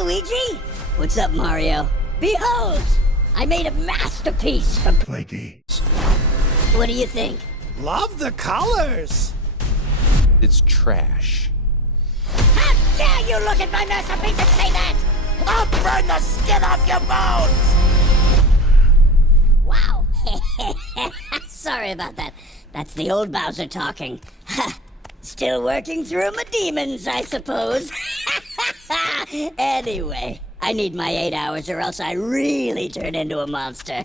Luigi! What's up, Mario? Behold! I made a masterpiece from Flaky. What do you think? Love the colors! It's trash. How dare you look at my masterpiece and say that! I'll burn the skin off your bones! Wow. Sorry about that. That's the old Bowser talking. Still working through my demons, I suppose. Anyway, I need my 8 hours or else I really turn into a monster.